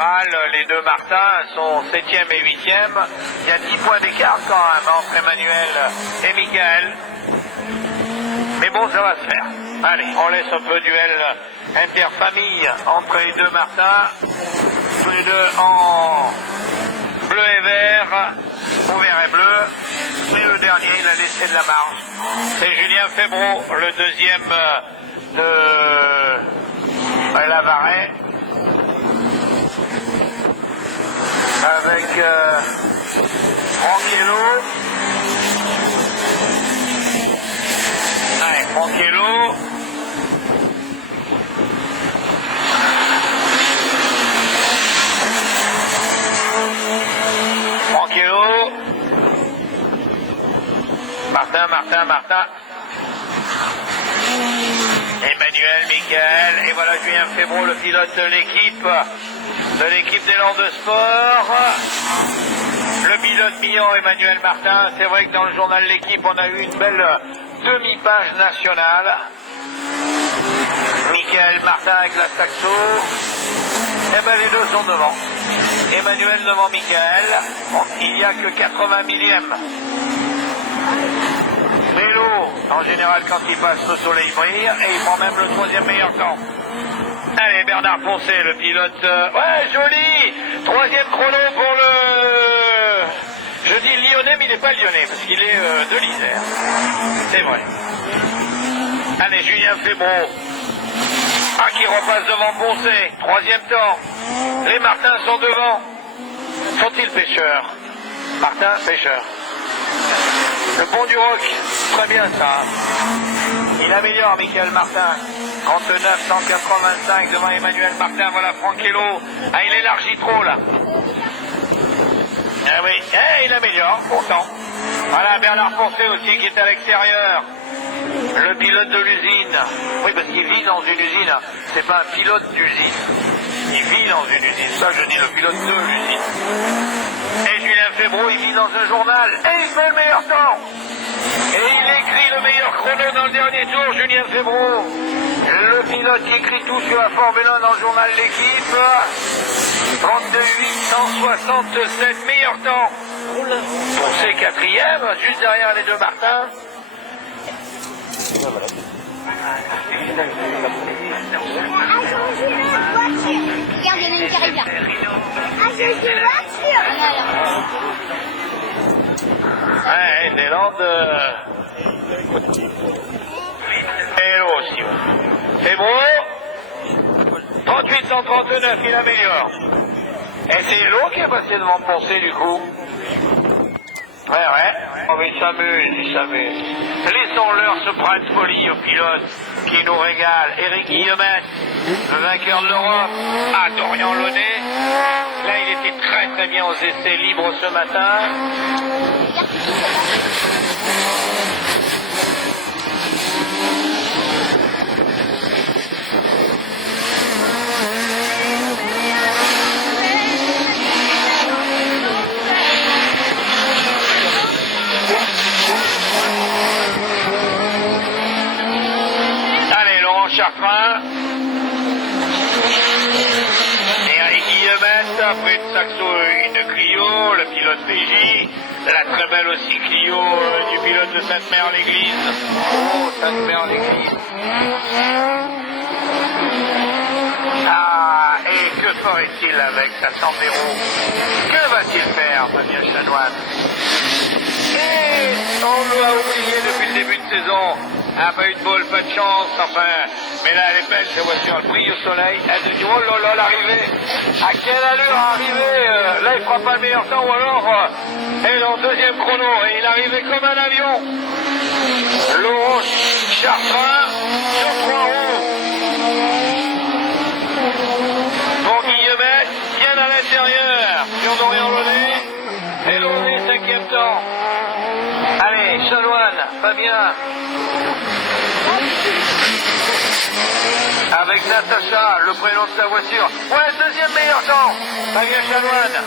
général, les deux Martins sont 7e et 8e. Il y a 10 points d'écart quand même entre Emmanuel et Michael. Mais bon, ça va se faire. Allez, on laisse un peu duel interfamille entre les deux Martins. Tous les deux en bleu et vert, ou vert et bleu. Et le dernier, il a laissé de la marge. C'est Julien Febro, le deuxième de Lavaret. Avec Franchiello. Allez, Franchiello. Franchiello. Martin. Emmanuel, Michael, et voilà Julien Febro, le pilote de l'équipe d'élan de sport. Le pilote Millon, Emmanuel Martin. C'est vrai que dans le journal L'équipe, on a eu une belle demi-page nationale. Michael Martin avec la Saxo. Eh ben les deux sont devant. Emmanuel devant Michael. Bon, il n'y a que 80 millièmes. Vélo, en général, quand il passe, le soleil brille, et il prend même le 3e meilleur temps. Allez, Bernard Poncet, le pilote. Ouais, joli 3e chrono pour le... Je dis lyonnais, mais il n'est pas lyonnais, parce qu'il est de l'Isère. C'est vrai. Allez, Julien Febro. Ah, qui repasse devant Poncet. 3e temps. Les Martins sont devant. Sont-ils pêcheurs? Martin, pêcheur. Le pont du Roc, très bien ça. Il améliore Michael Martin. 39, 185 devant Emmanuel Martin. Voilà Franchiello. Ah, il élargit trop là. Ah oui, il améliore, pourtant. Voilà Bernard Poncet aussi qui est à l'extérieur. Le pilote de l'usine. Oui, parce qu'il vit dans une usine. C'est pas un pilote d'usine. Il vit dans une usine. Ça, je dis le pilote de l'usine. Et Julien Febro, il vit dans un journal. Et il fait le meilleur temps. Et il écrit le meilleur chrono dans le dernier tour, Julien Febro. Le pilote qui écrit tout sur la Formule 1 dans le journal L'équipe. 32,867, meilleur temps. Pour ses 4e, juste derrière les deux Martins. Regarde, il y en a une qui arrive là. Ah, je suis voiture. Ouais, des Landes. Vélo aussi. C'est beau. 38, 139, il améliore. Et c'est l'eau qui est passé devant Poncet du coup. Ouais. Oh, mais il s'amuse. Laissons-leur ce prince folie au pilote qui nous régale. Éric Guillemette, le vainqueur de l'Europe. Ah, Dorian Launay. Là, il était très bien aux essais libres ce matin. Chartrain et avec Guillemette, après une Saxo, une Clio, le pilote PJ, la très belle aussi Clio du pilote de Sainte-Mère-l'Église. Oh, Sainte-Mère-l'Église. Ah, et que ferait-il avec sa Sandero? Que va-t-il faire, Fabien Chanoine? Et on l'a oublié depuis le début de saison. Ah, pas eu de bol, pas de chance, enfin. Mais là, elle est belle, cette voiture, elle brille au soleil. Elle se dit, oh là là, l'arrivée. À quelle allure arriver? Là, il fera pas le meilleur temps, ou alors, elle est en 2e chrono. Et il arrivait comme un avion. Laurent Chartrain, sur 3 roues. Pour Guillemette, bien à l'intérieur. Sur Dorian Launay. Et Launay, 5e temps. Allez, Chanoine, Fabien. Avec Natacha, le prénom de sa voiture. Ouais, 2e meilleur temps. Fabien Chanoine.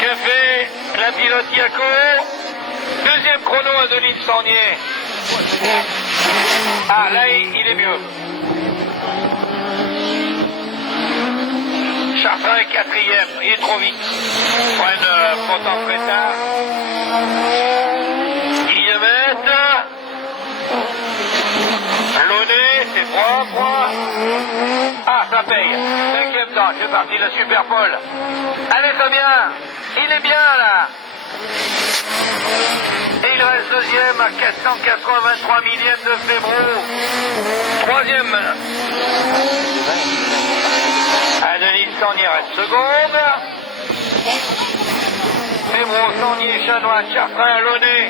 Que fait la pilote Yako? 2e chrono à Denis Sornier. Ah, là, il est mieux. Chartrain est quatrième, il est trop vite. Freine Potent Frétard. Guillemette. Launay, c'est propre. Ah, ça paye. Cinquième temps, c'est parti, le Super Paul. Allez, Fabien, il est bien là. Et il reste deuxième à 483 millièmes de Fébro. Troisième. À Denis Sannier reste seconde. Fébro, Sannier, Chanoine, Chartrain, Launay.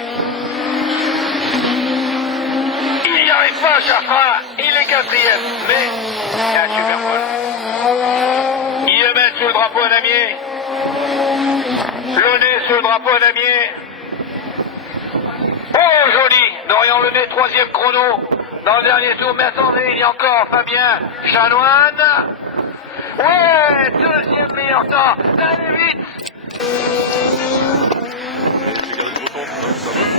Il n'y arrive pas, Chartrain. Il est quatrième. Mais il y a un Super Paul. Guillemette sous le drapeau à Damier. Launay sous le drapeau à Damier. Oh, joli. Dorian Launay, troisième chrono. Dans le dernier tour. Mais attendez, il y a encore Fabien Chanoine. Ouais, deuxième meilleur temps. Allez, vite.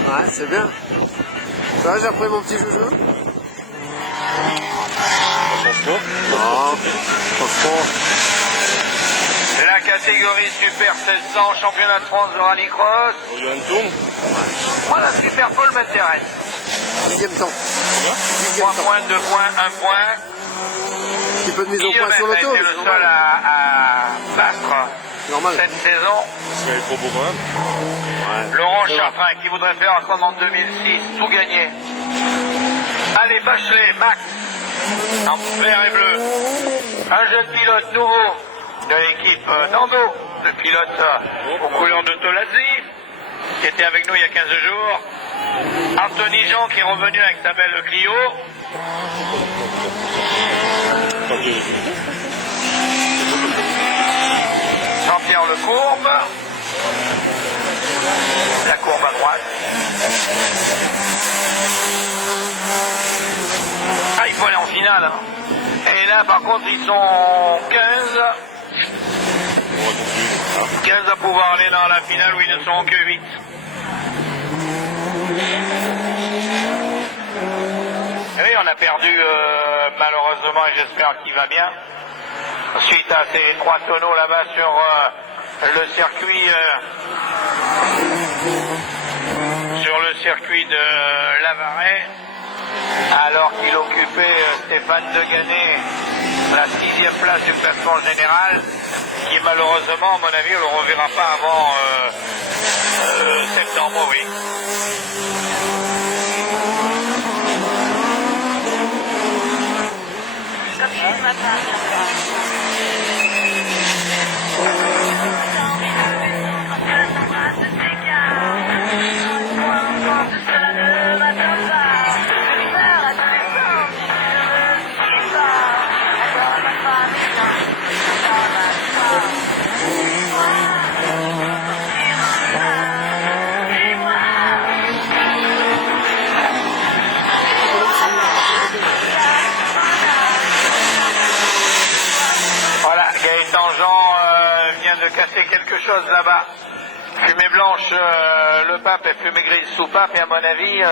Ouais, c'est bien. Ça va, j'ai repris mon petit joujou. Non, franchement. La catégorie Super 1600, championnat de France de rallycross. Voilà, Super Paul m'intéresse. 10e temps. 3 points, 2 points, 1 point. Un petit peu de mise au point sur Guillemette a l'auto. été le seul à battre Normal. cette saison. C'est trop beau quand même. Laurent Chartrain qui voudrait faire comme en 2006, tout gagner. Allez, Bachelet, Max, en vert et bleu. Un jeune pilote nouveau de l'équipe Nando, le pilote aux couleurs de Tolazzi, qui était avec nous il y a 15 jours. Anthony Jean qui est revenu avec sa belle Clio. Jean-Pierre Lecourbe. La courbe à droite. Ah, il faut aller en finale. Hein. Et là, par contre, ils sont 15. 15 à pouvoir aller dans la finale où ils ne seront que 8. Et oui, on a perdu malheureusement, et j'espère qu'il va bien, suite à ces 3 tonneaux là-bas sur le circuit de Lavaret, alors qu'il occupait Stéphane Deganet la 6e place du classement général, qui malheureusement, à mon avis, on ne le reverra pas avant septembre, oui. De casser quelque chose là-bas. Fumée blanche, le pape et fumée grise sous pape, et à mon avis,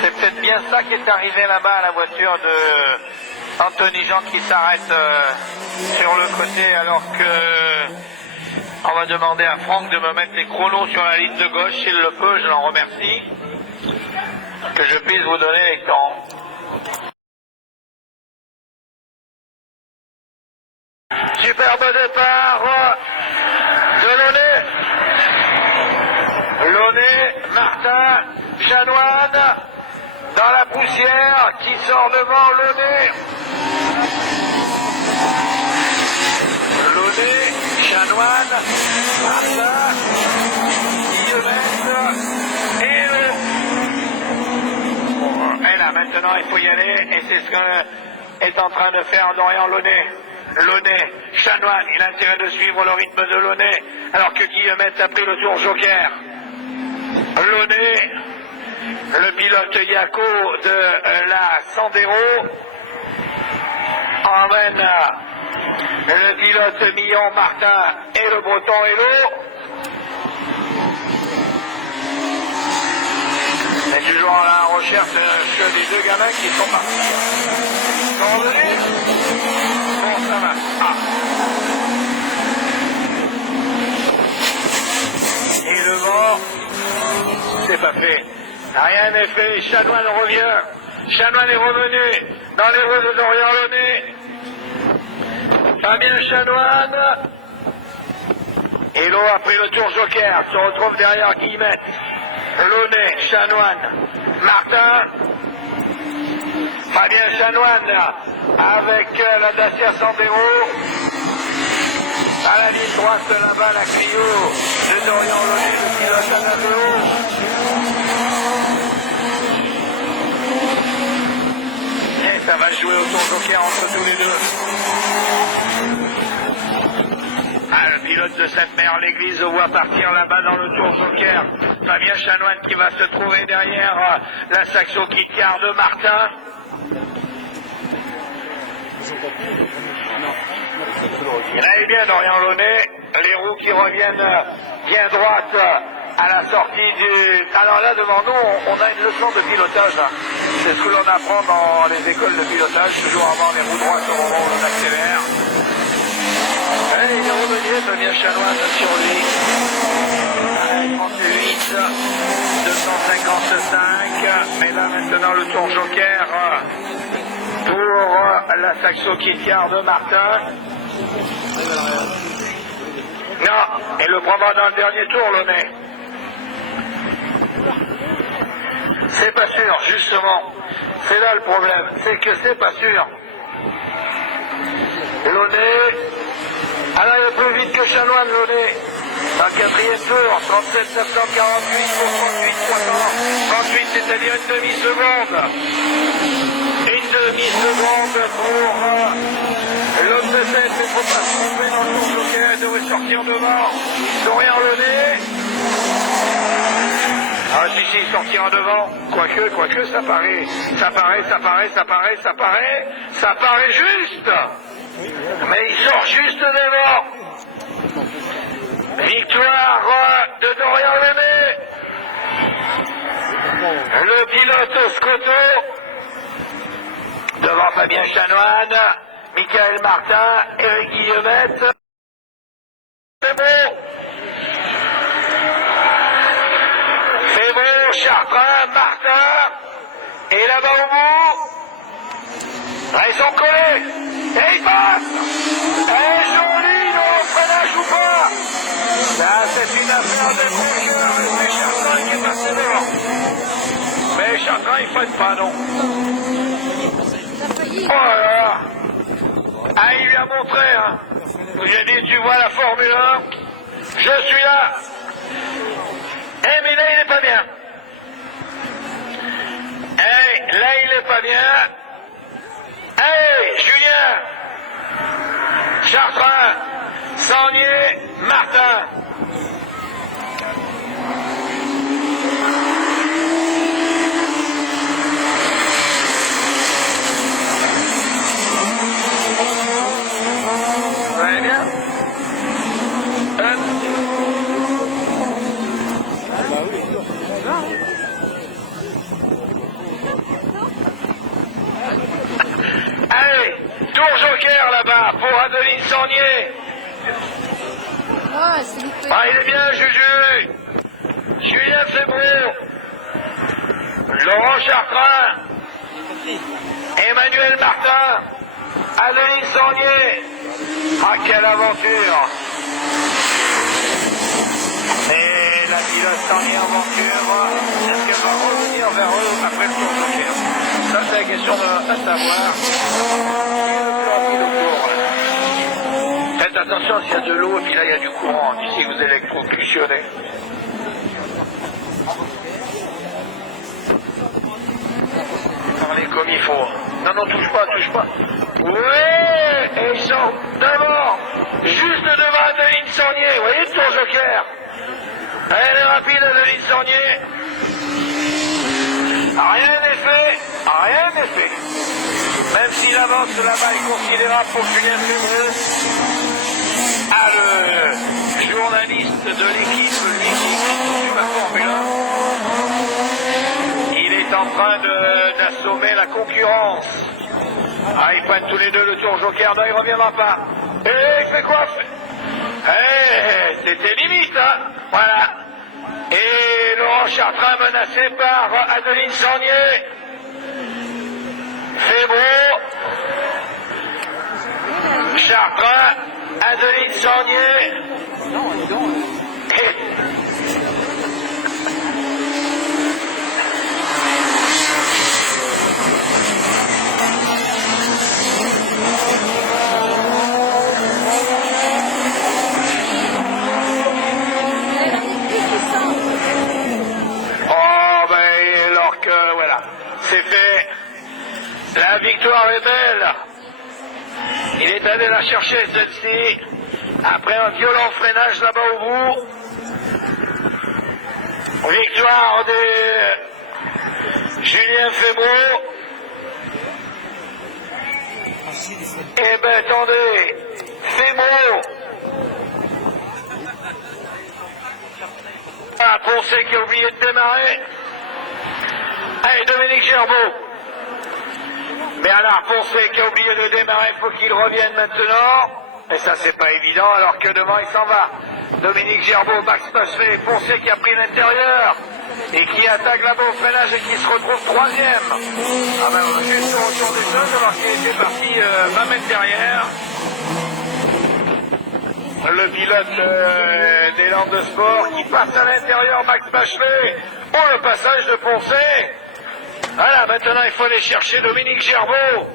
c'est peut-être bien ça qui est arrivé là-bas à la voiture de Anthony Jean qui s'arrête sur le côté, alors que on va demander à Franck de me mettre les chronos sur la ligne de gauche, s'il le peut, je l'en remercie, que je puisse vous donner les temps. Superbe départ de Launay. Launay, Martin, Chanoine, dans la poussière, qui sort devant Launay. Launay, Chanoine, Martin, Guillemette, et là, maintenant, il faut y aller, et c'est ce qu'est en train de faire Dorian Launay. Launay, Chanoine, il a intérêt de suivre le rythme de Launay, alors que Guillemette a pris le tour joker. Launay, le pilote Yako de la Sandero, emmène le pilote Millon, Martin et le Breton Hello. C'est toujours à la recherche des 2 gamins qui sont partis. Ils sont revenus. Bon, ça va. Ah. c'est pas fait. Rien n'est fait. Chanoine revient. Chanoine est revenu dans les rues de Dorian-Launay. Fabien Chanoine. Hello a pris le tour joker. Se retrouve derrière Guillemette. Launay, Chanoine, Martin. Fabien Chanoine avec la Dacia Sandero. À la ligne droite là-bas, la Clio de Dorian-Launay, le pilote Anatolo. Et ça va jouer au tour joker entre tous les deux. Ah, le pilote de Sainte-Mère-l'Église voit partir là-bas dans le tour joker. Fabien Chanoine qui va se trouver derrière la Saxo Kit-Car de Martin. Il aille bien Dorian-Launay, les roues qui reviennent bien droites à la sortie du... Alors là devant nous on a une leçon de pilotage, c'est ce que l'on apprend dans les écoles de pilotage, toujours avoir les roues droites au moment où l'on accélère. Allez, il est revenu, Fabien Chanoine sur lui. 38, 255, mais là maintenant le tour joker pour la Saxo Kit-Car de Martin. Non, et le prendra dans le dernier tour, Launay. C'est pas sûr, justement. C'est là le problème, c'est que c'est pas sûr. Launay, alors il est plus vite que Chanoine, Launay. Dans le quatrième tour, 37 948 pour 38 338, c'est-à-dire une demi-seconde. Une demi-seconde pour l'homme de tête, il ne faut pas se tromper dans le tour joker, il devrait sortir devant. Dorian-Launay. Ah si, il sortira devant. Quoique, ça paraît juste. Mais il sort juste devant. Victoire de Dorian-Launay. Le pilote Scotto. Devant Fabien Chanoine, Michael Martin, Eric Guillemette. C'est beau. C'est beau, Chartrain, Martin. Et là-bas au bout. Là, ils sont collés. Et ils passent. Et joli, non, freinage ou pas. Ça, c'est une affaire de procureur. C'est Chartrain qui est passé devant. Mais Chartrain, il ne freine pas, non. Oh là là. Ah, il lui a montré, hein. Il lui a dit, tu vois la Formule 1, je suis là. Eh, mais là, il n'est pas bien. Eh, là, il n'est pas bien. Eh, Julien, Chartrain, Saunier, Martin. Très bien. Allez, tour joker là-bas pour Adeline Saunier. Ah, il est bien, Juju. Julien Febrou. Laurent Chartrain. Emmanuel Martin. Adeline Saunier. Ah, quelle aventure. Et la pilote Saunier aventure. Est-ce qu'elle va revenir vers eux après le tour joker? Ça, c'est la question à savoir. Faites attention s'il y a de l'eau et puis là il y a du courant. Ici vous électrocutionnez. Parlez comme il faut. Non, touche pas. Oui, et ils sont devant, juste devant Adeline Saunier. Vous voyez le tour joker? Elle est rapide, Adeline Saunier. Rien n'est fait. Même si l'avance là-bas est considérable pour Julien Febrou. Ah, le journaliste de l'équipe, lui qui suit la Formule 1, il est en train d'assommer la concurrence. Ah, ils prennent tous les deux le tour joker, non, il ne reviendra pas. Et il fait quoi? C'était limite, hein. Voilà. Et Laurent Chartrain menacé par Adeline Sornier. Fébro. Chartrain, Adeline Sornier. Oh, ben, alors que, voilà, c'est fait. La victoire est belle. Il est allé la chercher, celle-ci, après un violent freinage là-bas au bout. Victoire de Julien Fébro. Eh ben, attendez, Fébro. Ah, Poncé qui a oublié de démarrer. Allez, Dominique Gerbeau. Bernard Poncé qui a oublié de démarrer, il faut qu'il revienne maintenant. Et ça, c'est pas évident, alors que devant, il s'en va. Dominique Gerbeau, Max Passelet, Poncé qui a pris l'intérieur et qui attaque là-bas au freinage et qui se retrouve troisième. Ah ben, on va juste au retour des choses, alors qu'il était parti 20 mètres derrière. Le pilote des Landes de Sport qui passe à l'intérieur, Max Bachelet. Oh, le passage de Poncé. Voilà, maintenant il faut aller chercher Dominique Gerbeau.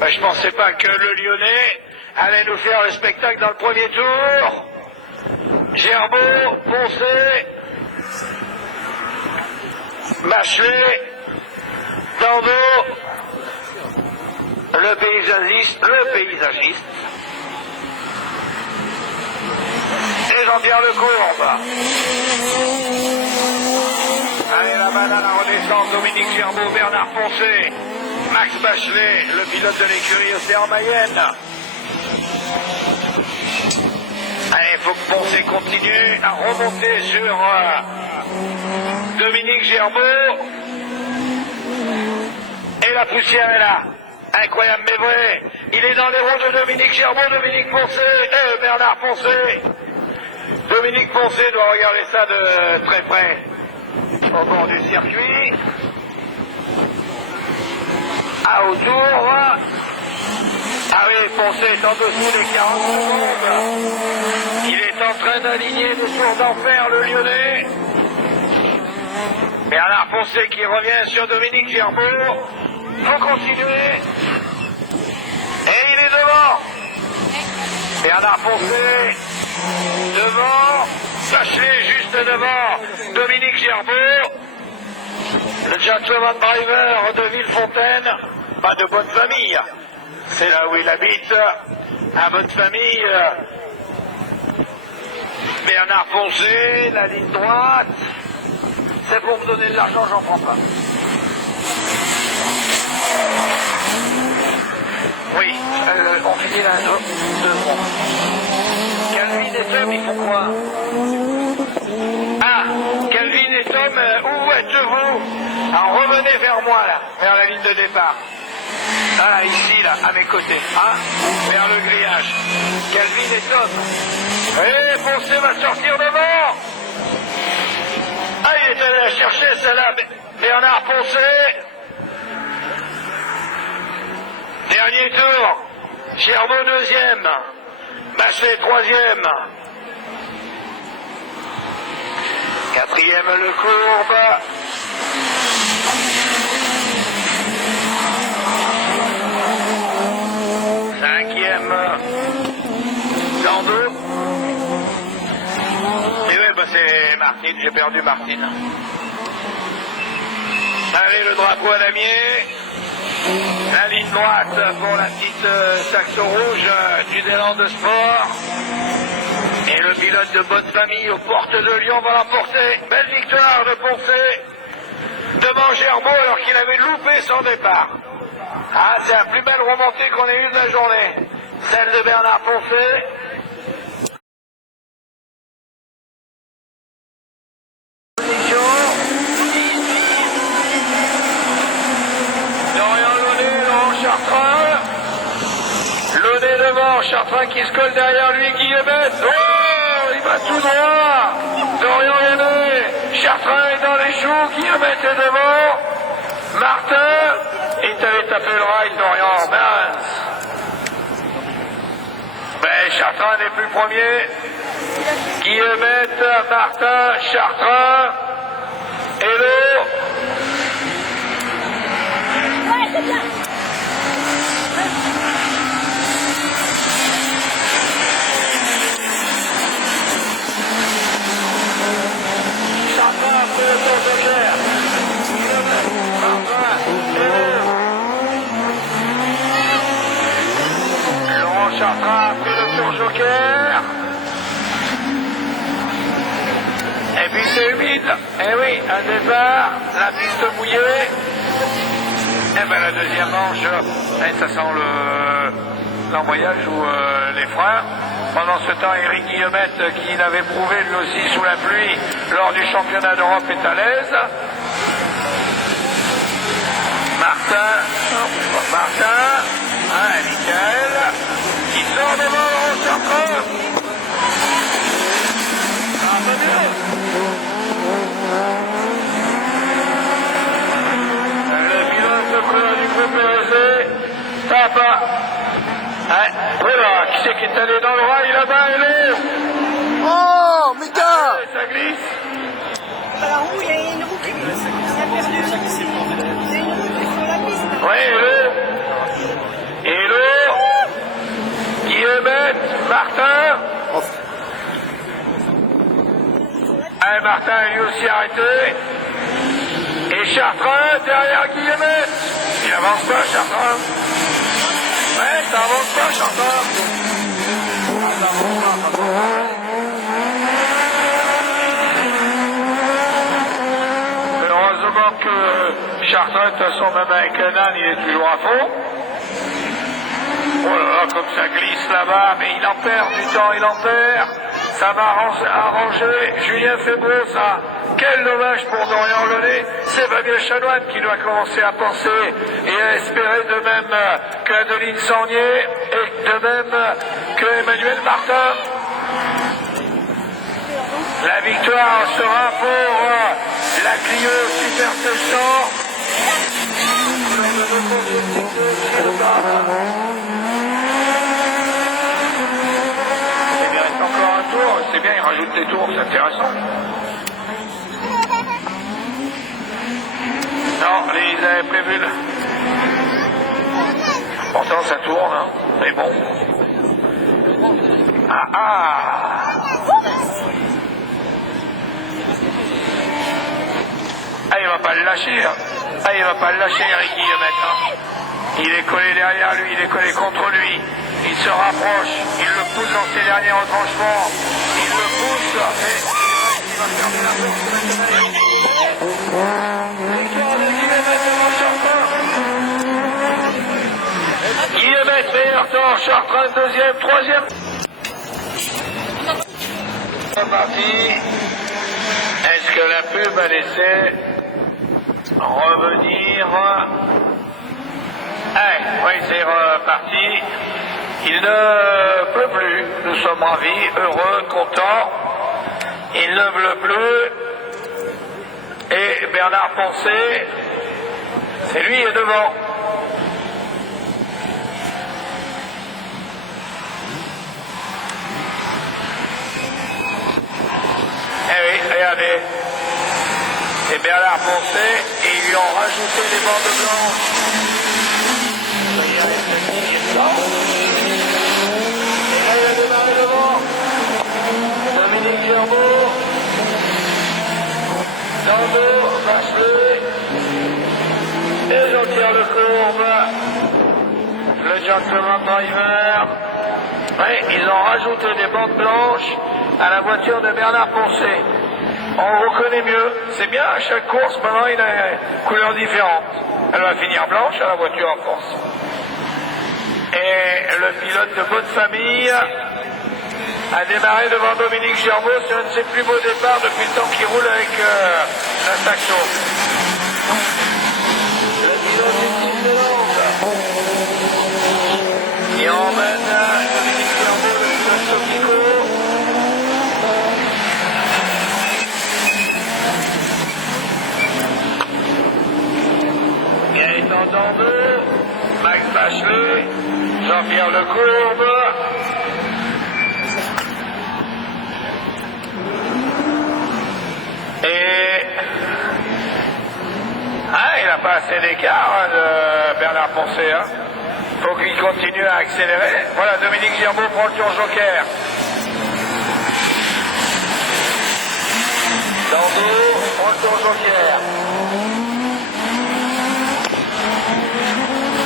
Ben, je pensais pas que le Lyonnais allait nous faire le spectacle dans le premier tour. Gerbeau, Poncé, Bachelet, Dando, le paysagiste. Et Jean-Pierre Lecourbe. Allez, la balle à la renaissance, Dominique Gerbeau, Bernard Poncé, Max Bachelet, le pilote de l'écurie Océan Mayenne. Allez, il faut que Poncé continue à remonter sur Dominique Gerbeau. Et la poussière est là. Incroyable mais vrai. Il est dans les roues de Dominique Gerbeau, Bernard Poncé. Dominique Poncé doit regarder ça de très près au bord du circuit. À autour. Ah oui, Poncé est en dessous des 40 secondes. Il est en train d'aligner le tour d'enfer, le Lyonnais. Bernard Poncé qui revient sur Dominique Gerbeau. Faut continuer. Et il est devant. Bernard Poncé devant. Bachelet juste devant. Dominique Gerbeau. Le gentleman driver de Villefontaine. Pas de bonne famille. C'est là où il habite. À bonne famille. Bernard Poncé, la ligne droite. C'est pour me donner de l'argent, j'en prends pas. Oui, on finit là, deux. Calvin et Tom, ils font quoi? Ah, Calvin et Tom, où êtes-vous? Alors revenez vers moi là, vers la ligne de départ. Ah, ici là, à mes côtés, hein, vers le grillage. Calvin et Tom. Et Poncé va sortir devant. Ah, il est allé la chercher celle-là, Bernard Poncé. Dernier tour, Gerbeau deuxième, Bachelet troisième, quatrième Lecourbe, cinquième Dando. Et oui, bah c'est Martine, j'ai perdu Martine. Allez, le drapeau à damier. La ligne droite pour la petite saxo rouge du Landes de Sport. Et le pilote de bonne famille aux portes de Lyon va l'emporter. Belle victoire de Poncé devant Gerbeau alors qu'il avait loupé son départ. Ah, c'est la plus belle remontée qu'on ait eue de la journée. Celle de Bernard Poncé. Chartrain qui se colle derrière lui, Guillemette. Oh, il va tout droit. Dorian Lyonnais. Chartrain est dans les joue, Guillaume est devant. Martin, il t'avait tapé le rail d'Orient, mince. Mais Chartrain n'est plus premier. Guillemette, Martin, Chartrain. Hello. Ouais, c'est bien. Chartrain fait le tour de clair. Martin, hello. Laurent Chartrain a fait le tour joker. Et puis c'est humide. Eh oui, un départ, la piste mouillée. Et bien la deuxième manche, ça sent l'embrayage ou les freins. Pendant ce temps, Éric Guillemette, qui l'avait prouvé lui aussi sous la pluie lors du championnat d'Europe, est à l'aise. Martin, Michael, qui sort devant le Chartrain. Le pilote du groupe PSC tape. Voilà, qui c'est qui est allé dans le rail là-bas, hello. Oh, Mika! Ça glisse. La roue, il y a une roue qui a perdu. Il y a une roue qui est sur la piste. Oui, hello. Guillemette, Martin. Oh. Martin est lui aussi arrêté. Et Chartrain derrière Guillemette. Il avance pas, Chartrain. Ouais, ça avance pas, Chartrain. Heureusement que Chartrain, de toute façon, même avec un âne, il est toujours à fond. Oh là là, comme ça glisse là-bas, mais il en perd du temps, il en perd. Ça va arranger Julien Febro, ça. Quel dommage pour Dorian Launay. C'est Fabien Chanoine qui doit commencer à penser et à espérer de même que Adeline Saunier et de même que Emmanuel Martin. La victoire sera pour la Clio Super 700. Encore un tour, c'est bien, il rajoute des tours, c'est intéressant. Non, ils avaient prévu là. Pourtant ça tourne, hein. Mais bon. Il va pas le lâcher, hein. Il va pas le lâcher, Eric Guillemette, hein. Il est collé derrière lui, il est collé contre lui. Il se rapproche, il le pousse dans ses derniers retranchements. Il le pousse, et il va fermer la porte. Guillemette, meilleur temps, Chartrain, deuxième, troisième. C'est parti. Est-ce que la pub a laissé revenir? Oui, c'est reparti. Il ne pleut plus. Nous sommes ravis, heureux, contents. Il ne pleut plus. Et Bernard Poncet, c'est lui qui est devant. Eh oui, regardez. C'est Bernard Poncet et ils lui ont rajouté des bandes blanches. Dominique Gerbeau, Dando, Bachelet, et Jean-Pierre Lecourbe, le gentleman driver. Oui, ils ont rajouté des bandes blanches à la voiture de Bernard Poncet. On reconnaît mieux. C'est bien, à chaque course, maintenant, il a une couleur différente. Elle va finir blanche à la voiture en course. Et le pilote de bonne famille a démarré devant Dominique Gerbeau. C'est un de ses plus beaux départs depuis le temps qu'il roule avec la Saxo. Le pilote est il emmène Dominique Gerbeau, le pilote Sopico. Bachelet, Jean-Pierre Lecourbe. Et... Ah, il n'a pas assez d'écart, de Bernard Poncet. Hein. Faut qu'il continue à accélérer. Voilà, Dominique Girbeau prend le tour joker. Dando prend le tour joker.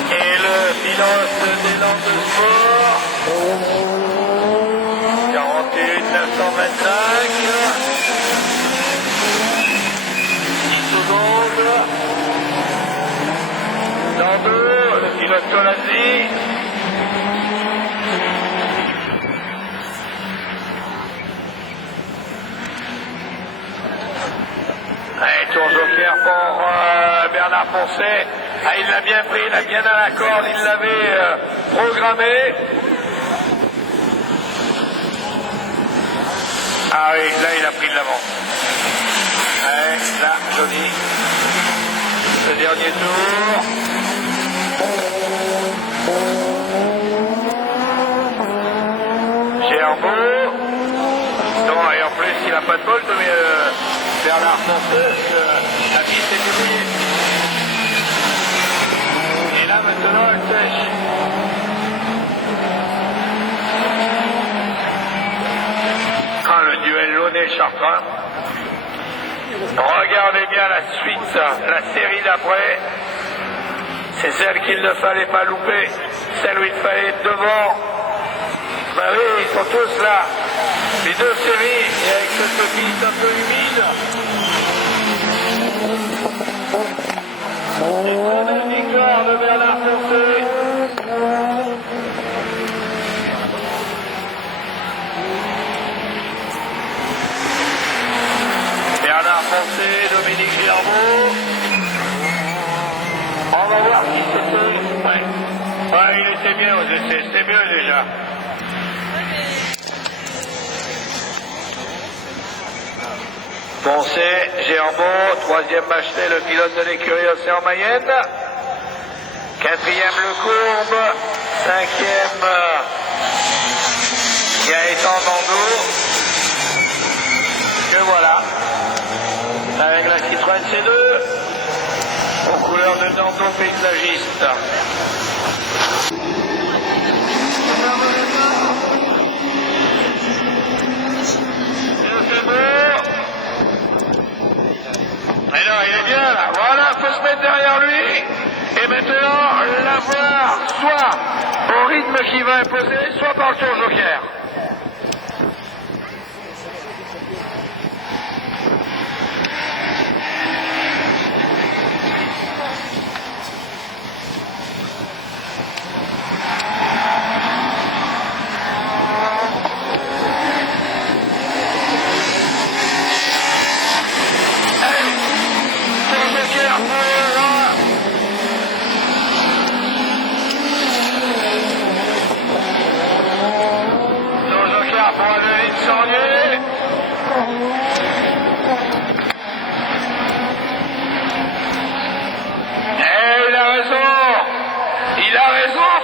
Et le pilote d'élan de sport. 48 925. 10 secondes. Dando, le pilote Colazzi. Allez, tour joker pour Bernard Poncet. Ah, il l'a bien pris, il a bien à la corde, il l'avait programmé. Ah oui, là il a pris de l'avant. Allez, là, joli. Le dernier tour. Gerbeau. Non, et en plus, il n'a pas de bol, mais Bernard Poncet, la piste est débrouillée. Et là, maintenant, elle sèche. Ah, le duel Launay-Chartrain. Regardez bien la suite, la série d'après. C'est celle qu'il ne fallait pas louper, celle où il fallait être devant. Ben oui, ils sont tous là. Les deux séries, et avec cette piste un peu humide. Une très belle victoire de Bernard Poncet. Bernard Poncet, Dominique Girbeau. On va voir qui c'était. Ouais, il était bien aux essais, c'était mieux déjà. Poncet, Gerbeau, troisième Bachelet, le pilote de l'écurie Océan Mayenne. Quatrième Lecourbe. Cinquième Gaëtan Dando. Que voilà. Avec la Citroën C2. Aux couleurs de Dando paysagiste. C'est beau. Mais non, il est bien là. Voilà, il faut se mettre derrière lui. Et maintenant, l'avoir soit au rythme qu'il va imposer, soit par le tour joker.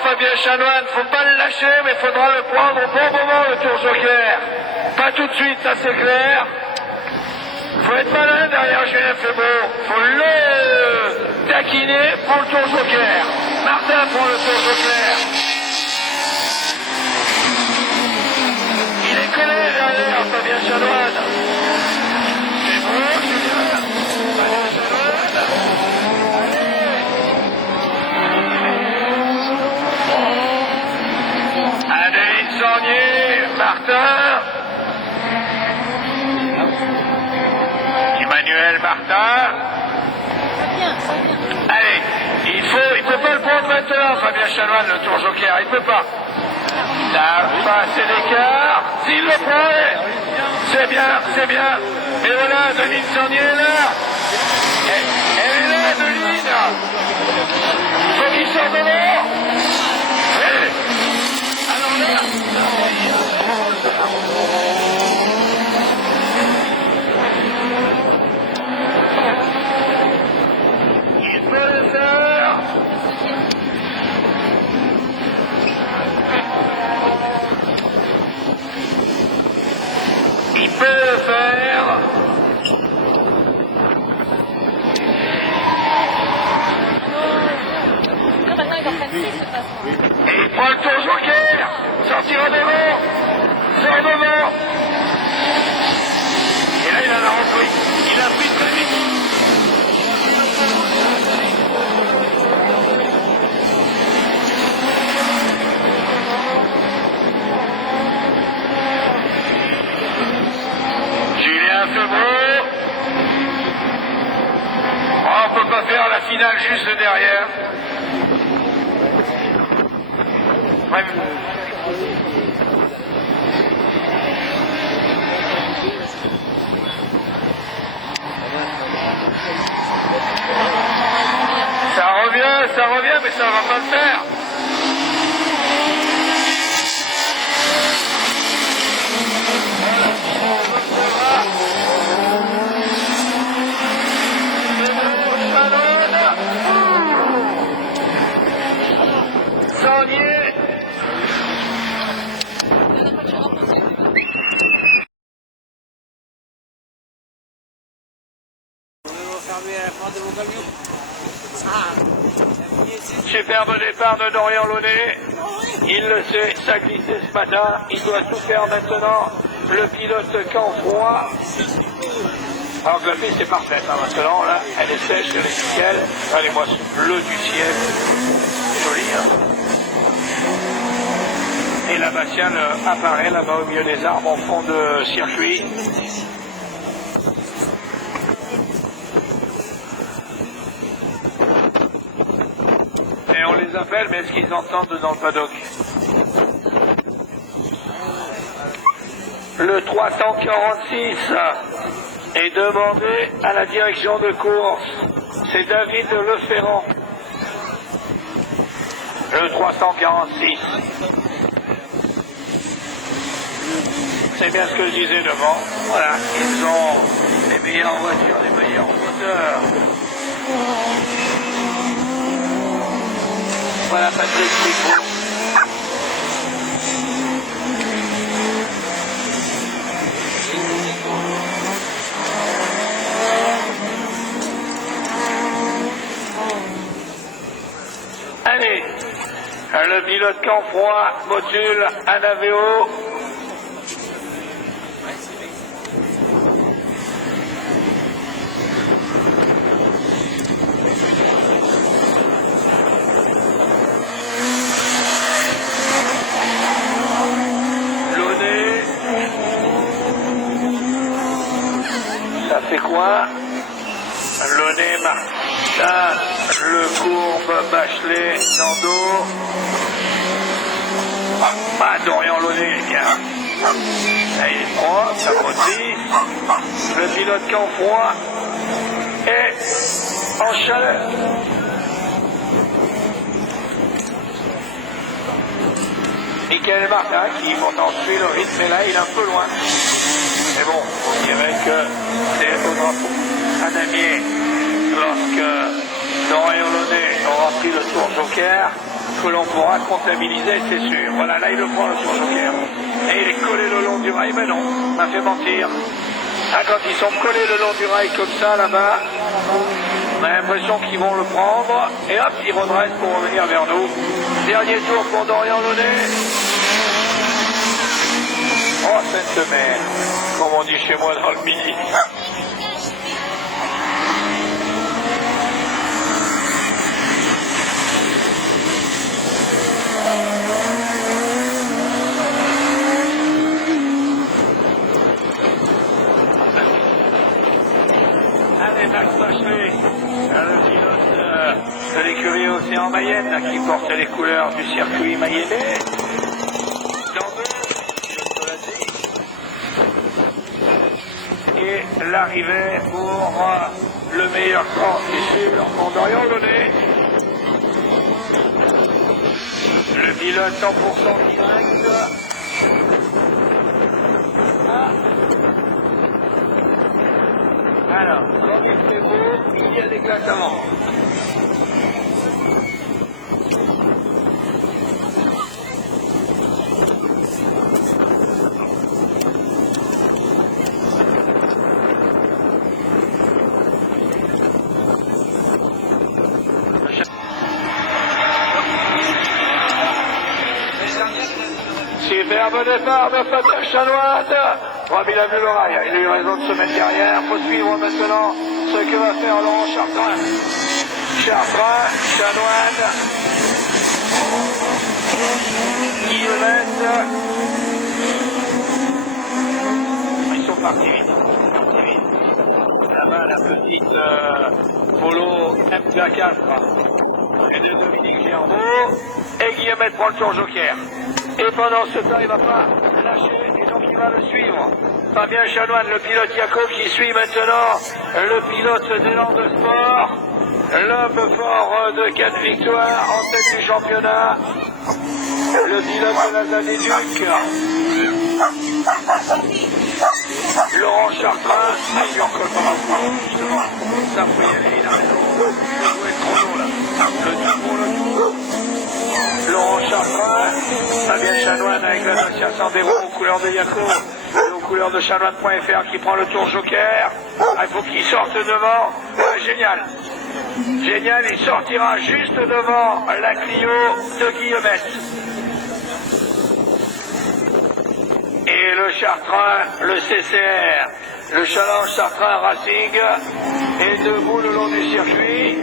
Fabien Chanoine, faut pas le lâcher, mais faudra le prendre au bon moment, le tour joker. Pas tout de suite, ça c'est clair. Faut être malin derrière Julien Febeau. Faut le taquiner pour le tour joker. Martin pour le tour joker. Il est collé derrière Fabien Chanoine. C'est bon, Julien. Fabien Chanoine. Adeline Sornier, Martin, Emmanuel Martin. Allez, il peut pas le prendre maintenant, Fabien Chanoine, le tour joker, il peut pas. Là, pas assez d'écart. S'il le prend, c'est bien, c'est bien. Et voilà, Adeline Sornier est là. Elle est là, Adeline. Faut qu'il sorte de l'or. Il peut le faire. la finale juste derrière. Ouais. Ça revient, mais ça va pas le faire. Superbe départ de Dorian Launay. Il le sait, ça glissait ce matin. Il doit tout faire maintenant. Le pilote camp froid. Alors que la piste est parfaite hein, maintenant. Là, elle est sèche, elle est nickel. Regardez-moi ce bleu du ciel. Joli, hein. Et l'abbatiale apparaît là-bas au milieu des arbres en fond de circuit. Et on les appelle, mais est-ce qu'ils entendent dans le paddock? Le 346 est demandé à la direction de course. C'est David Leferrand. Le 346. C'est bien ce que je disais devant. Voilà, ils ont les meilleures voitures, les meilleurs moteurs. Voilà Patrick Pico. Allez, le pilote camp froid, module Anaveo. Ça fait quoi? Launay, Martin, Le Courbe, Bachelet, Nando. Dorian Launay, bien. Là, il est propre, ça produit. Le pilote camp froid est en chaleur. Michael Martin qui pourtant suit le rythme, mais là il est un peu loin. Mais bon, on dirait que c'est au drapeau à damier lorsque Dorian Launay aura pris le tour joker que l'on pourra comptabiliser, c'est sûr. Voilà, là il le prend le tour joker. Et il est collé le long du rail, mais non, ça fait mentir. Ah, quand ils sont collés le long du rail comme ça là-bas, on a l'impression qu'ils vont le prendre. Et hop, ils redressent pour revenir vers nous. Dernier tour pour Dorian Launay. Oh, cette mère, comme on dit chez moi dans le midi. Allez, Max Bachelet, le pilote de l'écurie Océan Mayenne, là, qui porte les couleurs du circuit mayennais. Et l'arrivée pour le meilleur camp possible en Dorian Launay. Le pilote 100% direct. Alors, quand il fait beau, il y a des glaçaments. Superbe départ de Patrick Chanoine. Oh, il a vu l'oreille, il a eu raison de se mettre derrière. Il faut suivre maintenant ce que va faire Laurent Chartrain. Chartrain, Chanoine, Yolette. Ils sont partis vite. là-bas la petite Polo MK4 et de Dominique Gerbeau. Et Guillaume prend le tour joker. Et pendant ce temps, il ne va pas lâcher et donc il va le suivre. Fabien Chanoine, le pilote Yako, qui suit maintenant le pilote d'Élan de Sport. L'homme fort de 4 victoires en tête du championnat. Le pilote de la Zanéduc. Laurent Chartrain, il lui recolle pas mal, justement. Ça faut y aller, il a raison. Il faut jouer le chrono là. Le tout pour le tout. Laurent Chartrain, Fabien Chanoine avec la Dacia Sandero aux couleurs de Yako et aux couleurs de chanoine.fr qui prend le tour joker. Il faut qu'il sorte devant. Ouais, génial. Génial, il sortira juste devant la Clio de Guillemette. Et le Chartrain, le CCR, le Challenge Chartrain Racing est debout le long du circuit.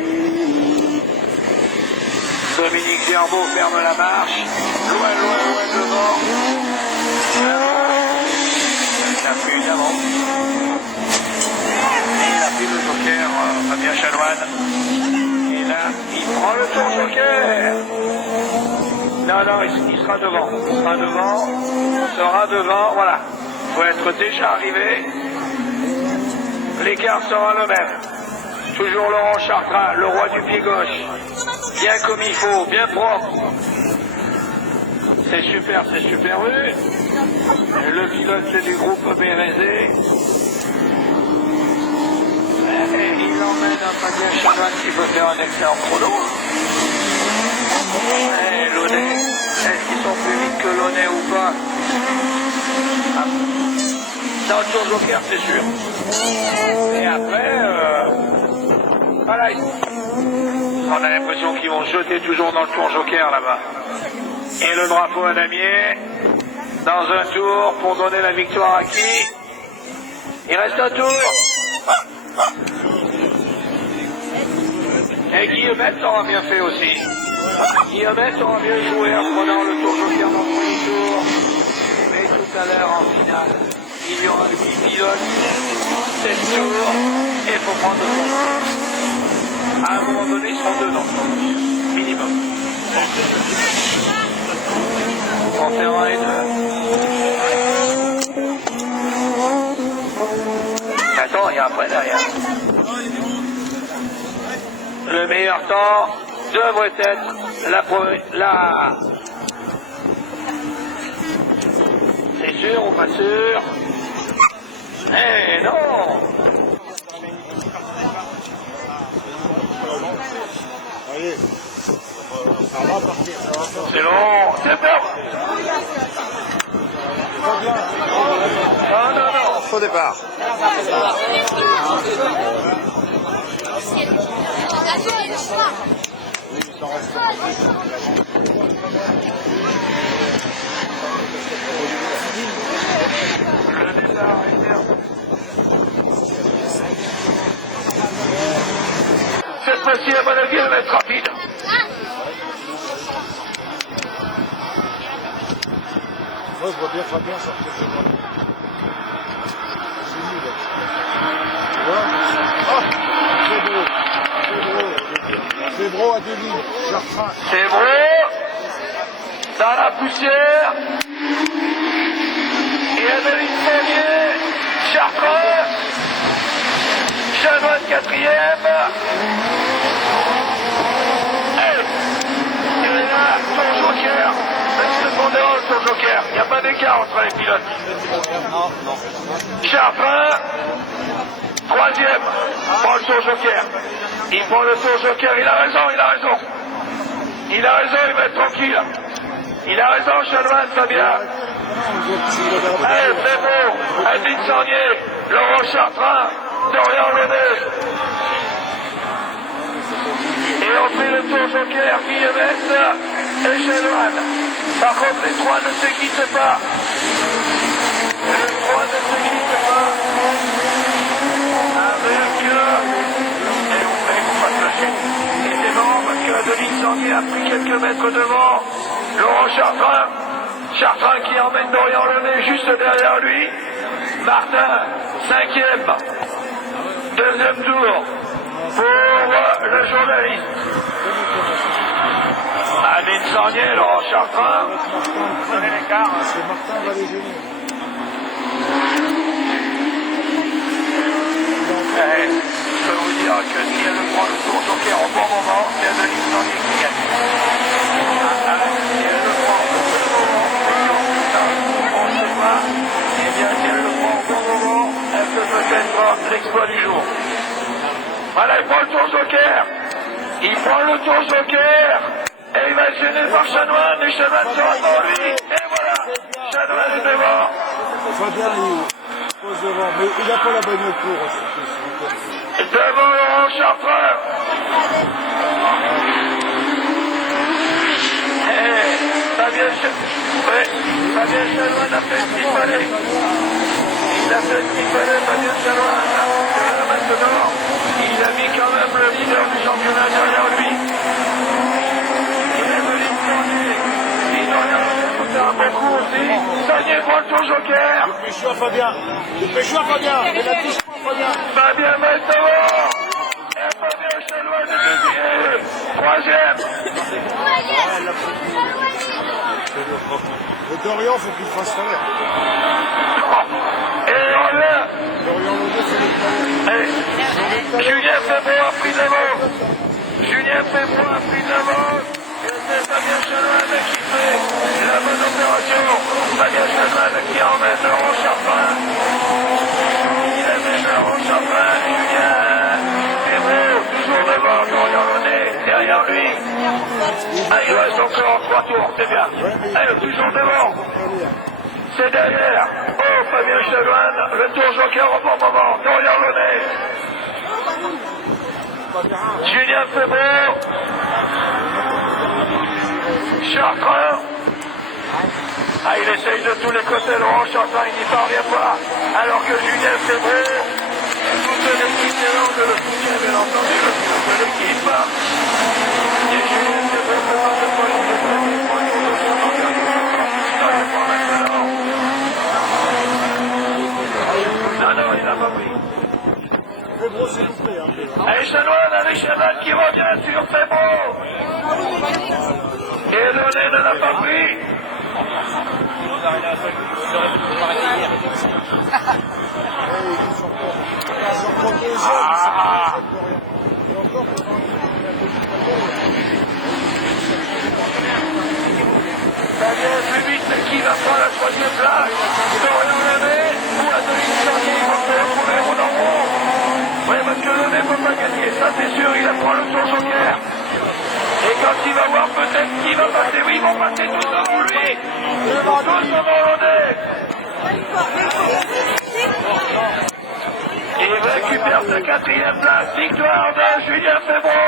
Dominique Gerbeau ferme la marche. Loin devant. Il n'a plus d'avance. Et il a pris le joker, Fabien Chanoine. Et là, il prend le tour joker. Non, il sera devant. Il sera devant, voilà. Il faut être déjà arrivé. L'écart sera le même. Toujours Laurent Chartrain, le roi du pied gauche. Bien comme il faut, bien propre. C'est super vu. Le pilote du groupe Bérésé. Et il emmène un Fabien Chanoine qui peut faire un excellent chrono. Et Launay, est-ce qu'ils sont plus vite que Launay ou pas? Dans le tour joker, c'est sûr. Et après, voilà, on a l'impression qu'ils vont jeter toujours dans le tour joker là-bas. Et le drapeau à damier, dans un tour pour donner la victoire à qui? Il reste un tour. Et Guillemette aura bien fait aussi. Guillemette aura bien joué en prenant le tour joker dans le premier tour. Mais tout à l'heure en finale, il y aura 8 pilotes, 7 tours, et il faut prendre 2 tours. À un moment donné, ils seront 2 dans le minimum. On fera un et 2. Attends, il y a un point derrière. Le meilleur temps devrait être la... C'est sûr ou pas sûr? Eh non! C'est long, c'est bon! Non. Faux départ. Cette fois-ci, à mon avis, elle va être rapide. Moi, je vois bien Fabien sortir de moi. C'est nul. Tu vois? C'est Bro à 2 lignes. Chartrain. C'est vrai. Dans la poussière. Et Adeline Saunier. Chartrain. Chanoine 4e. Et là, tour joker. Le tour joker. Il n'y a pas d'écart entre les pilotes. Chartrain. 3e. Prend le tour joker. Il prend le tour joker. Il a raison. Il va être tranquille. Il a raison, Chanoine, Fabien. C'est beau. Adeline Saunier. Laurent Chartrain. Dorian Launay. Et on fait le tour joker, Guillemette et Chanoine. Par contre, les 3 ne se quittent pas. Avec... Et on fait qu'on va se lâcher. Et c'est marrant parce que Adeline Saunier a pris quelques mètres devant. Laurent Chartrain qui emmène Dorian Launay juste derrière lui. Martin, 5e. Deuxième tour pour le journaliste. Aline Sarnier, Laurent Chartrain. Donnez l'écart. C'est Martin va les gêner. Je peux vous dire que si elle prend le tour joker au bon moment, c'est Adeline Sarnier qui gagne. Si elle le prend au bon moment, on ne sait pas, eh bien si elle le prend au bon moment, elle peut peut-être l'exploit du jour. Voilà, il prend le tour joker. Il prend le tour joker. Et il va être gêné par Chanoine. Et Chanoine sera devant lui. Et voilà, Chanoine est devant. Fabien, il pose devant, mais il n'a pas la bonne cour. Devant Laurent Chartrain. Fabien Chanoine a fait ce qu'il fallait. Il a fait ce qu'il fallait, Fabien Chanoine. Maintenant, il a mis quand même le leader du championnat derrière lui. Il est venu Sarnier. Il en a fait un bon coup aussi. Sarnier prend le tour joker. Dépêche-toi, Fabien. Dépêche-toi, Fabien. Et la touche pas, Fabien. Fabien va être devant. Et Fabien Chanoine est deuxième. Troisième. Et Dorian, faut qu'il fasse l'air. Et on revient. Dorian Laudet, c'est le Julien Febro a pris de l'avance. Julien Febro a pris de l'avance. Et c'est Fabien Chanoine qui fait la bonne opération. Fabien Chanoine qui emmène Laurent Chartrain. Il amène Laurent Chartrain. Julien Febro, toujours devant, Dorian Laudet, derrière lui. Ah, il reste encore 3 tours, c'est bien. Elle est toujours devant. C'est derrière. Oh, Fabien Chanoine, le tour joker au bon moment. Dorian Laudet. Julien Febro. Chartrain. Ah, il essaye de tous les côtés. Laurent Chartrain, il n'y parvient pas. Alors que Julien Febro, toute l'équipe de le soutien, bien entendu, le pilote de l'équipe. Et Julien Febro prépare le poids de non, il n'a pas pris. Febro, c'est loupé. Allez, Chanoine qui revient sur Febro. Et Launay ne l'a pas pris. Fabien plus vite, mais qui va prendre la 3e place? Dorian Laudet ou Adeline Sarnier, ils vont se retrouver au rond. Oui, parce que Laudet ne peut pas gagner, ça c'est sûr, il apprend le tour joker. Et quand il va voir peut-être qui va passer, oui, ils vont passer tous devant lui. Tous devant Laudet. Et il récupère sa 4e place. Victoire de Julien Febro.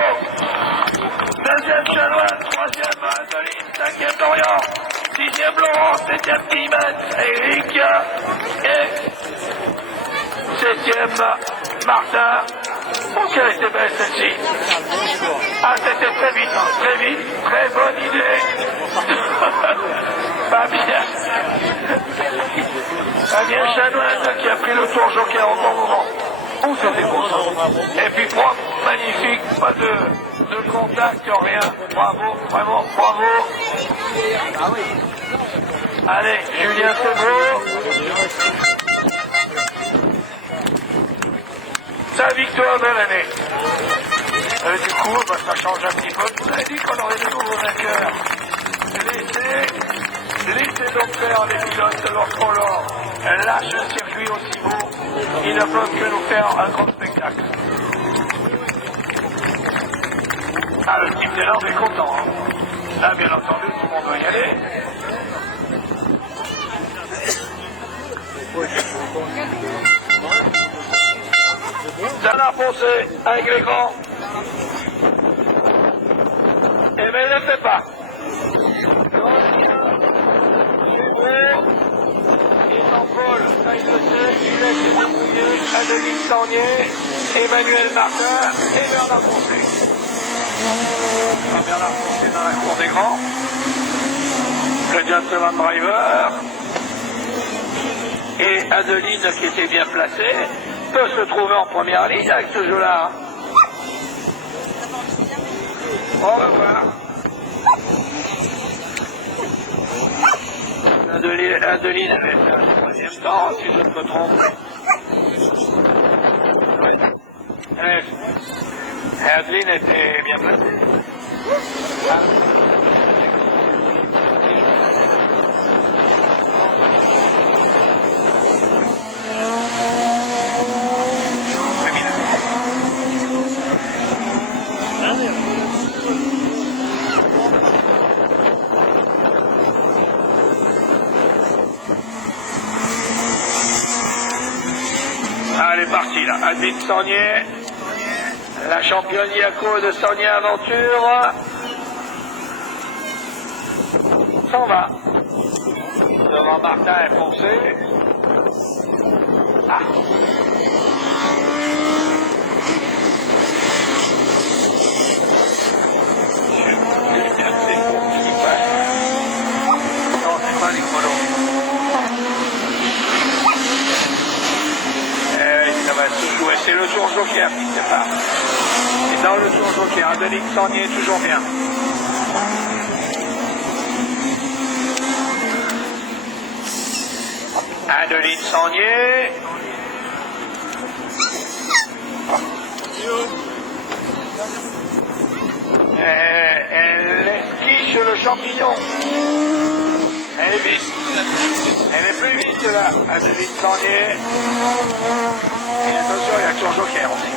2e Chanoine, 3e Adeline, 5e Dorian, 6e Laurent, 7e Guillemette, Eric et 7e Martin. Oh, quelle était belle celle-ci. Ah, c'était très vite, très bonne idée. Fabien Chanoine qui a pris le tour joker au bon moment. Oh, c'était beau ça. Et puis propre, magnifique, pas de contact, rien. Bravo, vraiment, bravo. Allez, Julien Febro. Sa victoire de l'année. Du coup, bah, ça change un petit peu. Je vous avais dit qu'on aurait des nouveaux vainqueurs. Laissez donc faire les pilotes lorsqu'on leur lâche un circuit aussi beau. Ils ne peuvent que nous faire un grand spectacle. Ah, le type des Landes est content. Hein. Là, bien entendu, tout le monde va y aller. Dana Foncé avec les grands. Eh bien, il ne le fait pas. Jean-Paul, taille de tête, Juliette et Débrouilleux, Adeline Sarnier, Emmanuel Martin et Bernard Foncé. Bernard Foncé dans la cour des grands. Le gentleman driver. Et Adeline qui était bien placée. peut se trouver en première ligne avec ce jeu-là. On va voir. Adeline avait fait un troisième temps, si je ne me trompe. Ouais. Adeline était bien placée. Allez, parti là. Adeline Sornier, la championne Yako de Sornier Aventure, s'en va. Devant Martin et Foncé. Ah. Non, c'est pas les chronos. Ça va se jouer. C'est le tour joker qui se sépare. Et dans le tour joker, Adeline Sornier est toujours bien. Adeline Sornier. Elle esquiche le champignon. Elle est vite. Elle est plus vite là, Adeline Sornier. Et attention, il y a tour joker aussi.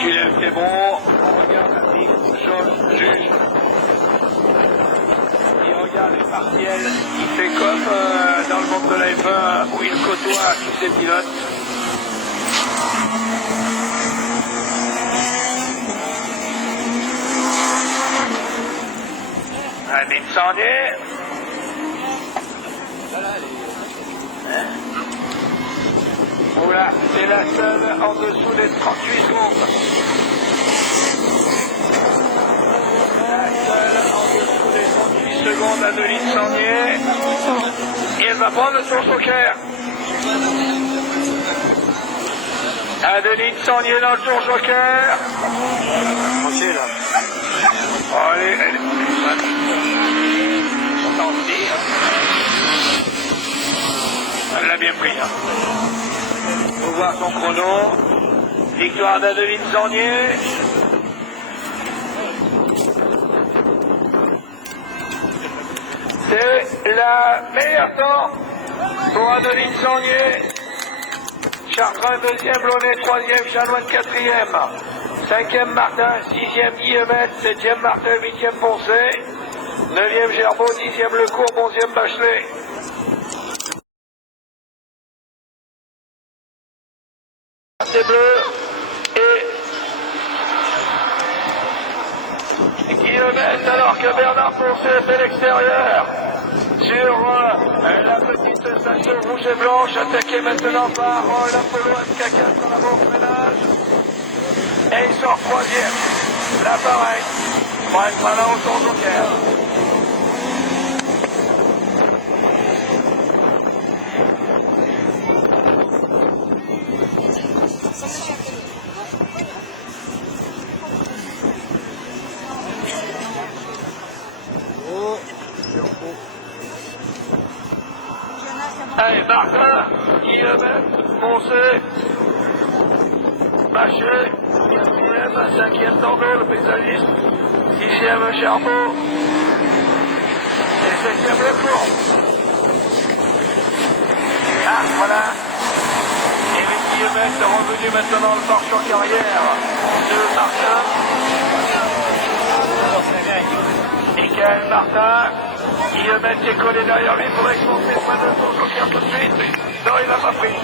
Julien, c'est bon. On regarde la ligne jaune, juge. Il regarde les partiels. Il fait comme dans le monde de la F1 où il côtoie tous ses pilotes. Adeline Sornier. Oula, c'est la seule en dessous des 38 secondes. La seule en dessous des 38 secondes, Adeline Sornier. Et elle va prendre le tour joker. Adeline Sornier dans le tour joker. Tranquille là. Oh, elle est... Elle l'a bien pris. Hein. Faut voir son chrono. Victoire d'Adeline Sornier. C'est la meilleure temps pour Adeline Sornier. Chartrain deuxième, Launay troisième, Chanoine quatrième. Cinquième Martin, sixième Guillemette, septième Martin, huitième Foncé. Neuvième Gerbeau, dixième Lecourt, onzième Bachelet. C'est bleu et Guillemette alors que Bernard Foncé fait l'extérieur sur la petite station rouge et blanche, attaquée maintenant par l'Apollo MK4 en avant-freinage. Et il sort troisième. Là pareil. Bref, voilà au tour joker. Allez, Martin, Guillemette, Foncé, Bachet, quatrième, cinquième Tando, le paysagiste, sixième Charbot, et septième Lecourt. Ah, voilà. Et les Guillemette est revenu maintenant le marche en carrière de Martin. Michael Martin. Guillemette qui est collé derrière lui, il faudrait qu'il monte les points de son joker tout de suite. Non, il l'a pas pris.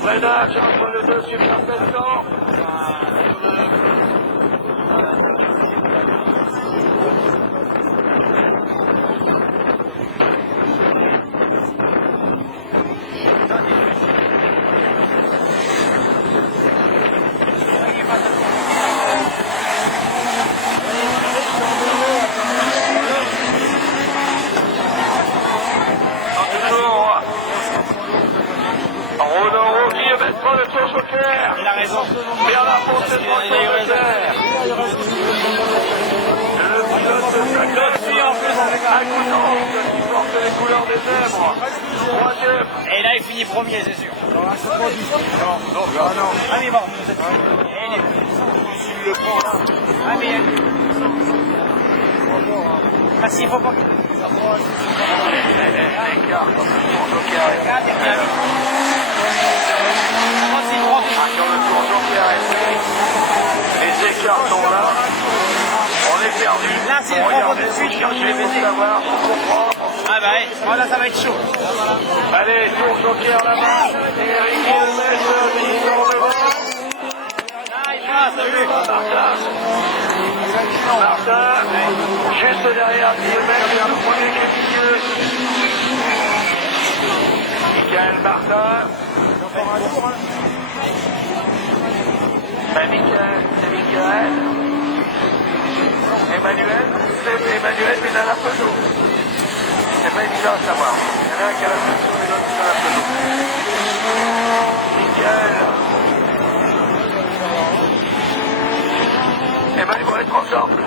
Freinage entre les deux super pétants. tour joker. Il a raison. Bernard Foncé, troisième joker. Le pilote de L'autre suit en plus avec à Coutances qui porte les couleurs des zèbres. Troisième. Et là, il finit premier, c'est sûr. Non, non. Ah, mais bon, vous êtes... Et il est... S'il le prend là. Ah, mais... Parce qu'il faut pas... L'écart comme le tour joker. Regarde, il y a... Sur le tour joker est pris. Les écarts sont là. On est perdu. Là, c'est le Regardez, de suite, cherchez je l'ai pour baisé. savoir, pour comprendre. Ah bah oui, voilà, ça va être chaud. Allez, tour joker là-bas. Et Eric Guillemette, qui sont devant. Ah, il passe, t'as vu. Martin, juste derrière Guillemette, vers le premier qui est milieu. Michael Martin. Ben, Michael, c'est Michael. Emmanuel, c'est Emmanuel, mais il a la photo. C'est pas évident à savoir. Il y en a un qui a la photo et l'autre qui a la photo. Michael. Eh ben, ils vont être ensemble.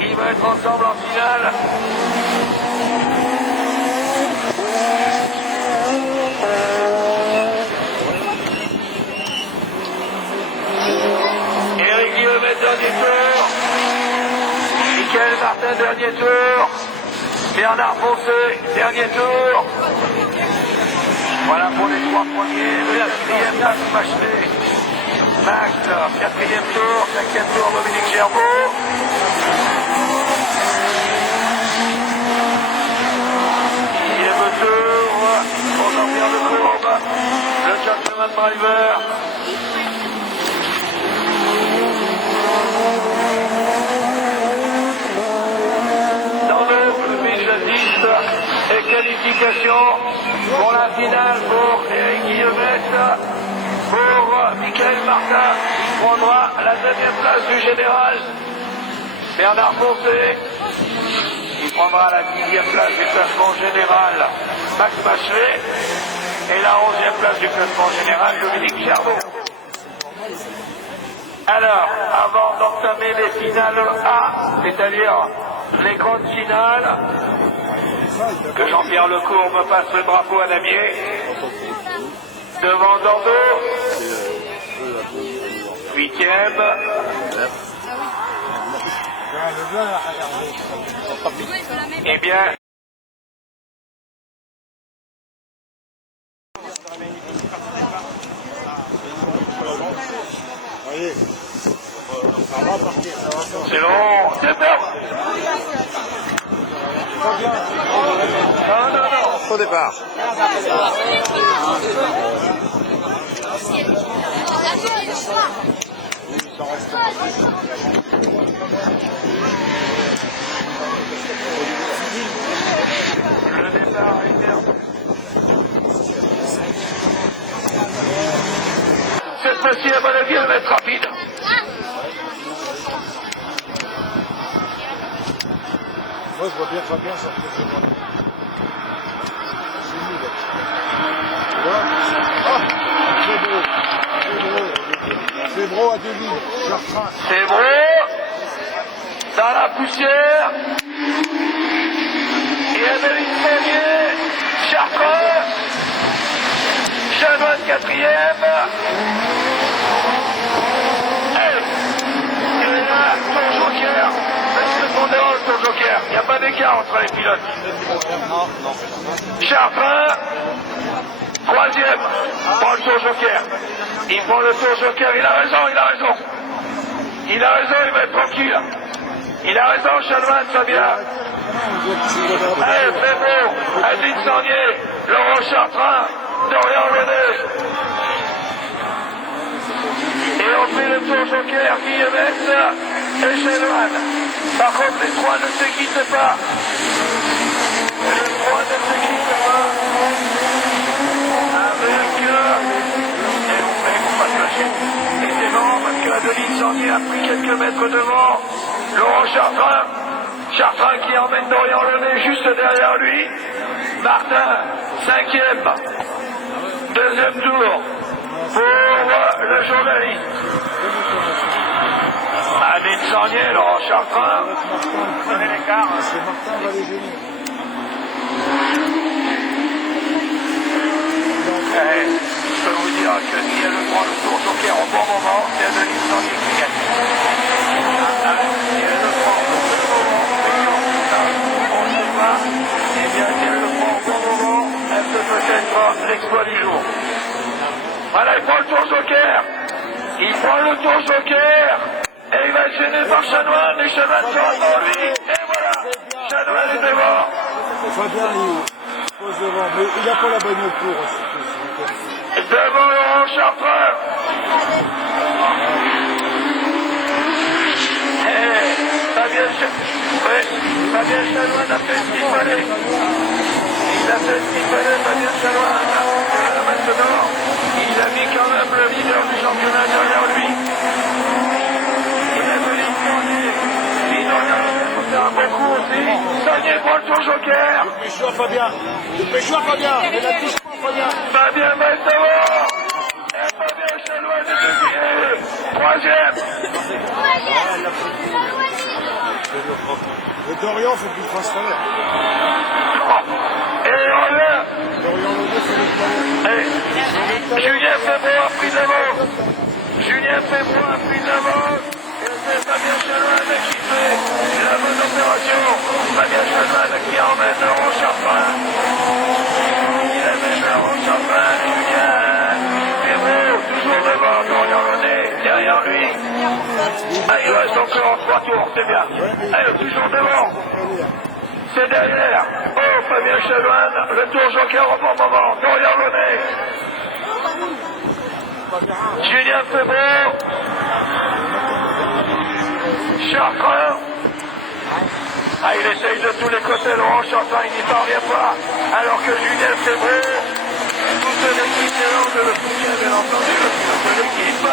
Ils vont être ensemble en finale. Eric Guillemette, dernier tour. Michael Martin, dernier tour. Bernard Foncé, dernier tour. Voilà pour les trois premiers. Le quatrième, Max Machelet. Max, quatrième tour. Cinquième tour, Dominique Gerbeau. Sixième tour, pour Jean-Pierre Lecourbe. Le gentleman driver. Et qualification pour la finale pour Eric Guillemette, pour Michael Martin, qui prendra la deuxième place du général. Bernard Foncé, qui prendra la 10e place du classement général. Max Machelet, et la 11e place du classement général, Dominique Gerbeau. Alors, avant d'entamer les finales A, c'est-à-dire les grandes finales, que Jean-Pierre Lecourbe me passe le drapeau à damier. Devant Dordeau. 8e. Eh bien. Allez. Ça va partir, ça va partir. C'est long. C'est bon. Non, non, non. Au départ. Le départ est terminé. Cette fois-ci, à mon avis, elle va être rapide. Moi, je vois bien Fabien sortir de moi. C'est nul. Tu vois? Ah, c'est beau. C'est beau à deux lignes. Chartrain. C'est beau. Dans la poussière. Et Amélie Fournier. Chartrain. Chanoine 4e. Et là, tour joker. Est-ce que on est dans le tour joker? Il n'y a pas d'écart entre les pilotes. Chartrain, 3e, prend le tour joker. Il prend le tour joker, il a raison, il a raison. Il a raison, il va être tranquille. Il a raison, Chanoine, ça vient. Allez, c'est beau. Adeline Sandier, Laurent Chartrain, Dorian René. Et on fait le tour joker, Guillemette et Chanoine. Par contre, les trois ne se quittent pas. Les trois ne se quittent pas. Avec... et on va se lâcher. Et c'est marrant parce que Adeline Sandier a pris quelques mètres devant Laurent Chartrain. Chartrain qui emmène Dorian Lené juste derrière lui. Martin, 5e. Deuxième tour. pour le journaliste. Adine Sarnier, Laurent Chartrain. Prenez l'écart. C'est Martin va les gêner. Je peux vous dire que si elle prend le tour joker au bon moment, c'est Adeline Sarnier qui gagne. Si elle le prend au bon moment, on ne sait pas, eh bien si elle le prend au bon moment, elle peut peut-être l'exploit du jour. Voilà, il prend le tour joker. Il prend le tour joker. Et il va être gêné par Chanoine. Et Chanoine sort devant lui. Et voilà, Chanoine est devant. Fabien, il pose devant, mais il n'a pas la bonne tour. Devant Laurent Chartrain. Fabien Chanoine a fait ce qu'il fallait. Il a fait ce qu'il fallait, Fabien Chanoine. Maintenant, il a mis quand même le leader du championnat derrière lui. Il a mis Sarnier. Il doit faire un bon coup aussi. Sarnier prend le tour joker. Dépêche-toi, Fabien. Dépêche-toi, Fabien. Et la touche pas, Fabien. Fabien va devant. Et Fabien Chanoine est deuxième. Troisième. Et Dorian, faut qu'il fasse faire. Et on vient. Dorian Lodé, c'est le Et Julien Febro a pris d'avance. Julien Febro a pris d'avance. Et c'est Fabien Chanoine qui fait la bonne opération. Fabien Chanoine qui emmène Laurent Chartrain. Il amène Laurent Chartrain. Julien Febro toujours devant. Dorian Lodé derrière lui. Ah, il reste encore 3 tours, c'est bien. Elle est toujours devant. C'est derrière. Oh, Fabien Chanoine, le tour joker au bon moment. Dorian Lodé. Julien Febro. Chartrain. Ah, il essaye de tous les côtés. Laurent Chartrain, il n'y parvient pas. Alors que Julien Febro, toute l'équipe de le soutien, bien entendu, le pilote de l'équipe.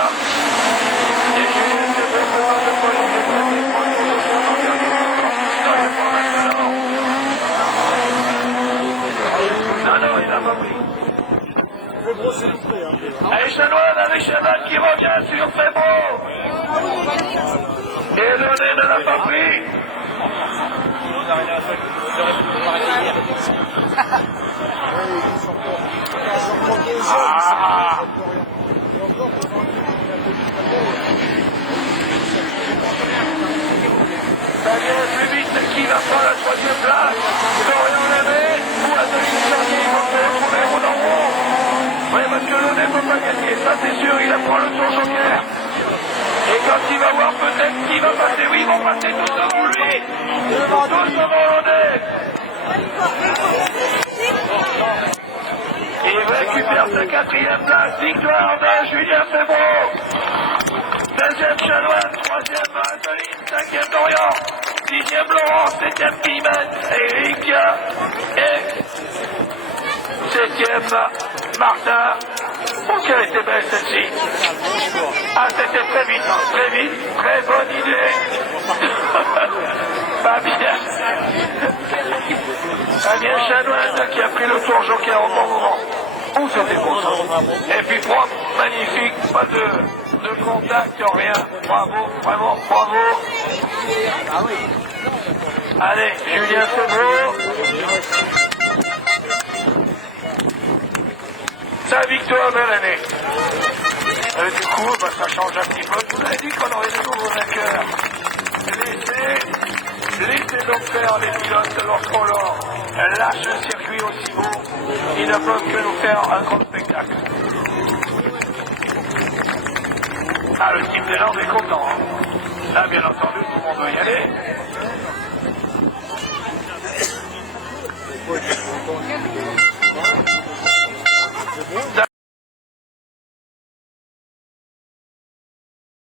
Et Julien Febro se passe de folie. Non, il n'a pas pris. Febro, c'est loupé, hein. Allez, Chanoine avec Chanoine qui revient sur Febro. Et Lodé ne l'a pas pris. Ah. Fabien plus vite qui va prendre la 3e place. Dorian Lodé ou Adeline Sarnier, ils vont se retrouver au dans le rond. Oui, parce que Lodé ne peut pas gagner, ça c'est sûr, il apprend le tour joker. Et quand il va voir peut-être qui va passer, oui, ils vont passer tous devant lui. Tous devant Lodé. Il récupère sa 4e place, victoire de Julien Febro. 2e Chanoine, 3e Adeline, 5e Dorian, 6e Laurent, 7e Pimène, Eric et 7e Martin. Oh, qu'elle était belle celle-ci. Ah, c'était très vite, très bonne idée. Fabien Chanoine qui a pris le tour joker au bon moment. Oh, c'était beau ça. Et puis propre, magnifique, pas de contact, rien. Bravo, vraiment, bravo. Allez, Julien Febro. Sa victoire de l'année. Du coup, bah, ça change un petit peu. Je vous avais dit qu'on aurait de nouveaux vainqueurs. Laissez donc faire les pilotes lorsqu'on leur lâche un circuit aussi beau. Ils ne peuvent que nous faire un grand spectacle. Ah, le team des Landes est content. Hein. Là, bien entendu, tout le monde veut y aller. Ça